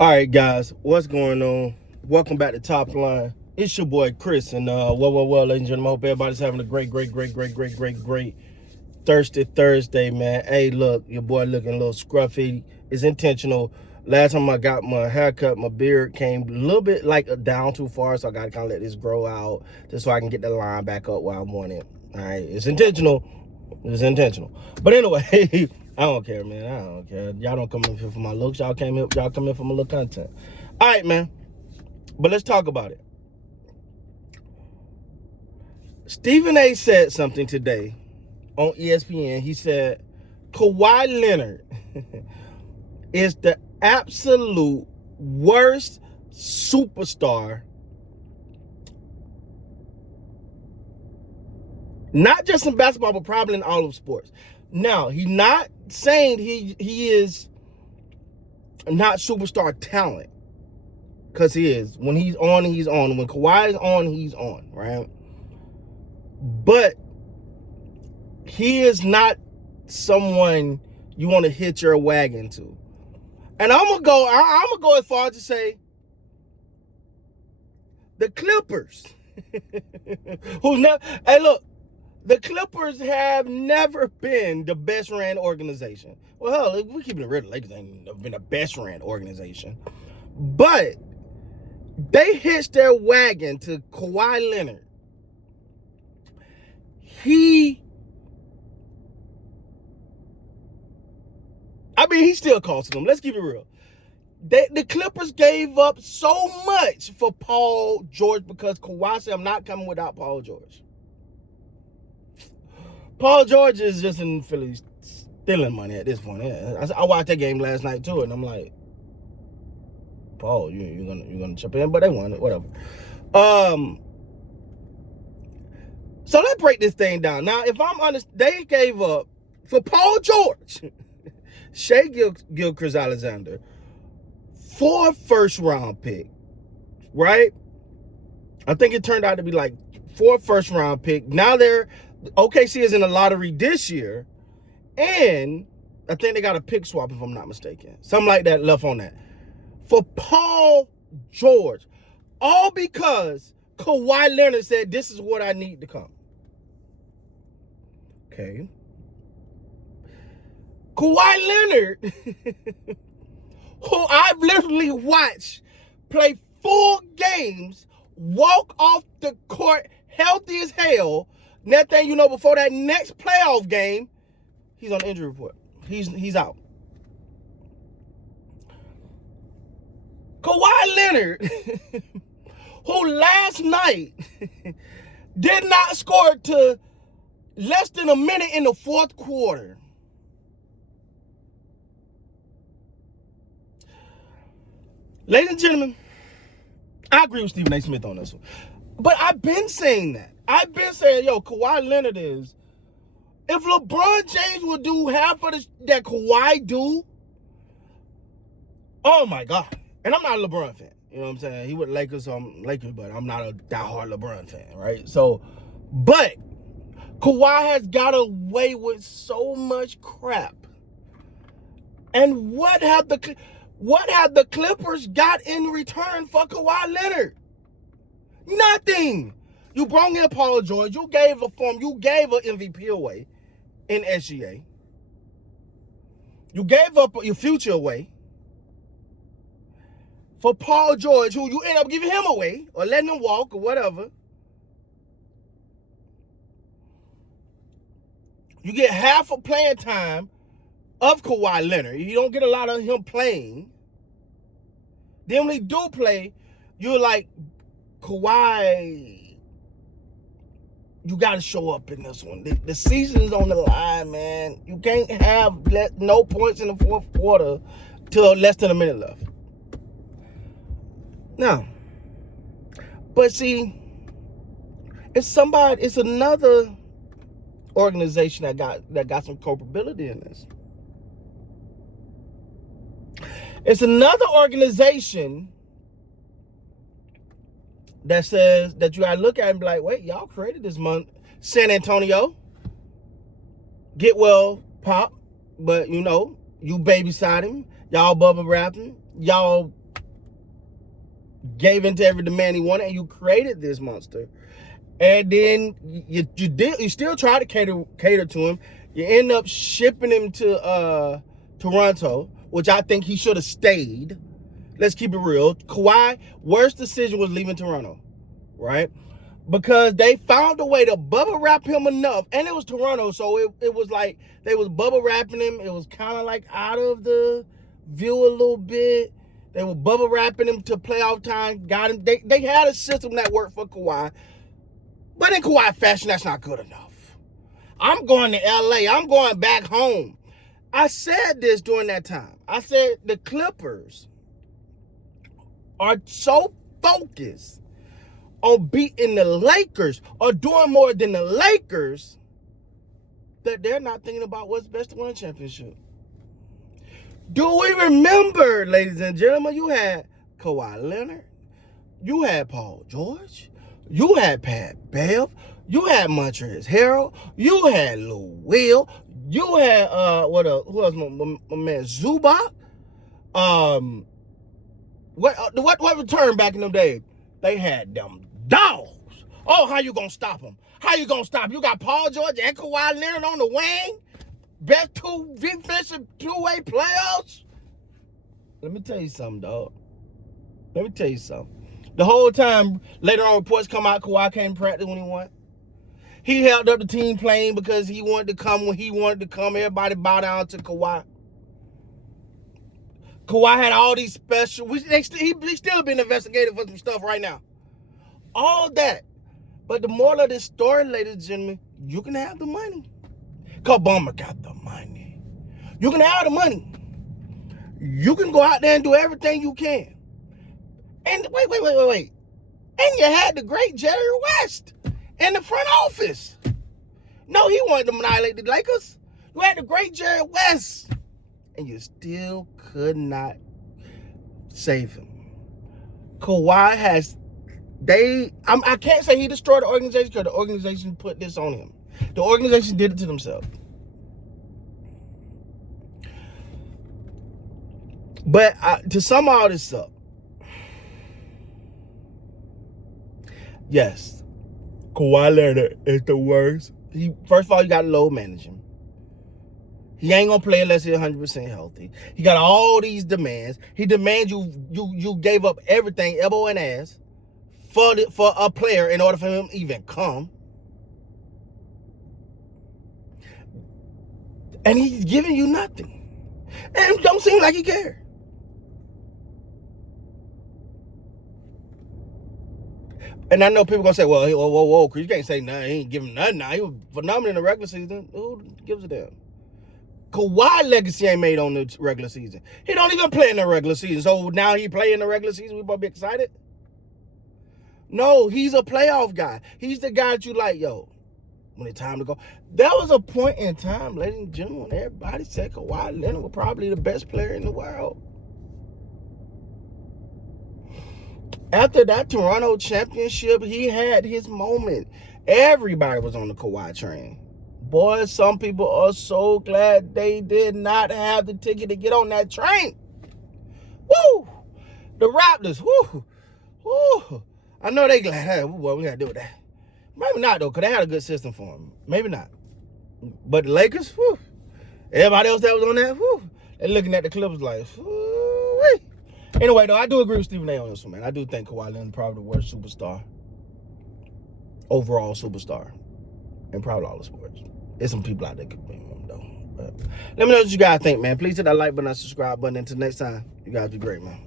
All right, guys, what's going on? Welcome back to Top Line. It's your boy Chris, and well, ladies and gentlemen, I hope everybody's having a great thirsty Thursday, man. Hey, look, your boy looking a little scruffy. It's intentional. Last time I got my haircut, my beard came a little bit down too far, so I gotta kind of let this grow out just so I can get the line back up while I'm on it. All right, it's intentional. It's intentional. But anyway, I don't care, man. I don't care. Y'all don't come in here for my looks. Y'all come in for my little content. All right, man. But let's talk about it. Stephen A said something today on ESPN. He said Kawhi Leonard is the absolute worst superstar, not just in basketball, but probably in all of sports. Now, he's not saying he is not superstar talent, because he is. When he's on, he's on. When Kawhi is on, he's on, right? But he is not someone you want to hitch your wagon to. And I'm gonna go as far as to say the Clippers. Hey, look, the Clippers have never been the best ran organization. Well, hell, if we keep it real, the Lakers ain't never been the best ran organization. But they hitched their wagon to Kawhi Leonard. He still costing them. Let's keep it real. The Clippers gave up so much for Paul George because Kawhi said, I'm not coming without Paul George. Paul George is just in Philly stealing money at this point. Yeah. I watched that game last night too, and I'm like, Paul, you're gonna chip in, but they won it, whatever. So let's break this thing down. Now, if I'm honest, they gave up for Paul George, Shea Gilgeous-Alexander, 4 first-round pick, right? I think it turned out to be like 4 first-round pick. Now OKC is in the lottery this year, and I think they got a pick swap, if I'm not mistaken. Something like that left on that. For Paul George, all because Kawhi Leonard said, this is what I need to come. Okay. Kawhi Leonard, who I've literally watched play full games, walk off the court healthy as hell. Next thing you know, before that next playoff game, he's on the injury report. He's out. Kawhi Leonard, who last night did not score to less than a minute in the fourth quarter. Ladies and gentlemen, I agree with Stephen A. Smith on this one. But I've been saying that. I've been saying, Kawhi Leonard is, if LeBron James would do half of that Kawhi do, oh my God. And I'm not a LeBron fan. You know what I'm saying? He with Lakers, so I'm Lakers, but I'm not a diehard LeBron fan, right? So, but Kawhi has got away with so much crap. And what have the Clippers got in return for Kawhi Leonard? Nothing. You brought in Paul George. You gave an MVP away in SGA. You gave up your future away for Paul George, who you end up giving him away or letting him walk or whatever. You get half of playing time of Kawhi Leonard. You don't get a lot of him playing. Then when he do play, you're like, Kawhi, you got to show up in this one. The season is on the line, man. You can't have no points in the fourth quarter till less than a minute left. Now, but see, it's another organization that got some culpability in this. It's another organization that says that you gotta look at and be like, wait, y'all created this month. San Antonio, get well, Pop, but you babysat him, y'all bubble wrapped him, y'all gave into every demand he wanted, and you created this monster. And then you still try to cater to him. You end up shipping him to Toronto, which I think he should have stayed. Let's keep it real. Kawhi, worst decision was leaving Toronto, right? Because they found a way to bubble wrap him enough, and it was Toronto, so it was like they was bubble wrapping him. It was kind of like out of the view a little bit. They were bubble wrapping him to playoff time. Got him. They had a system that worked for Kawhi. But in Kawhi fashion, that's not good enough. I'm going to LA. I'm going back home. I said this during that time. I said the Clippers are so focused on beating the Lakers or doing more than the Lakers that they're not thinking about what's best to win a championship. Do we remember, ladies and gentlemen, you had Kawhi Leonard, you had Paul George, you had Pat Bev, you had Montrezl Harrell, you had Lou Will, you had who else? My man Zubac. What return back in them days? They had them dogs. Oh, how you gonna stop them? How you gonna stop? You got Paul George and Kawhi Leonard on the wing. Best two defensive two-way players. Let me tell you something, dog. Let me tell you something. The whole time, later on, reports come out, Kawhi came to practice when he won. He held up the team playing because he wanted to come when he wanted to come. Everybody bow down to Kawhi. Kawhi had all these special... He's still being investigated for some stuff right now. All that. But the moral of this story, ladies and gentlemen, you can have the money. Because Bummer got the money. You can have the money. You can go out there and do everything you can. And wait. And you had the great Jerry West in the front office. No, he wanted to annihilate the Lakers. You had the great Jerry West. And you still could not save him. Kawhi has... I can't say he destroyed the organization because the organization put this on him. The organization did it to themselves. But to sum all this up, yes, Kawhi Leonard is the worst. First of all, you got to load manage him. He ain't gonna play unless he's 100% healthy. He got all these demands. He demands you gave up everything, elbow and ass, for a player in order for him to even come. And he's giving you nothing. And it don't seem like he cares. And I know people gonna say, well, whoa, Chris, you can't say nothing. He ain't giving nothing now. He was phenomenal in the regular season. Who gives a damn? Kawhi legacy ain't made on the regular season. He don't even play in the regular season. So now he play in the regular season, we both be excited? No, he's a playoff guy. He's the guy that you like, yo, when it's time to go. There was a point in time, ladies and gentlemen, when everybody said Kawhi Leonard was probably the best player in the world. After that Toronto championship, he had his moment. Everybody was on the Kawhi train. Boy, some people are so glad they did not have the ticket to get on that train. Woo! The Raptors, woo! I know they glad. Hey, what we got to do with that? Maybe not, though, because they had a good system for him. Maybe not. But the Lakers, woo! Everybody else that was on that, woo! They're looking at the Clippers like, woo-wee. Anyway, though, I do agree with Stephen A on this one, man. I do think Kawhi Leonard is probably the worst superstar. Overall superstar. In probably all the sports. There's some people out there could beat him, though. But let me know what you guys think, man. Please hit that like button and subscribe button. Until next time, you guys be great, man.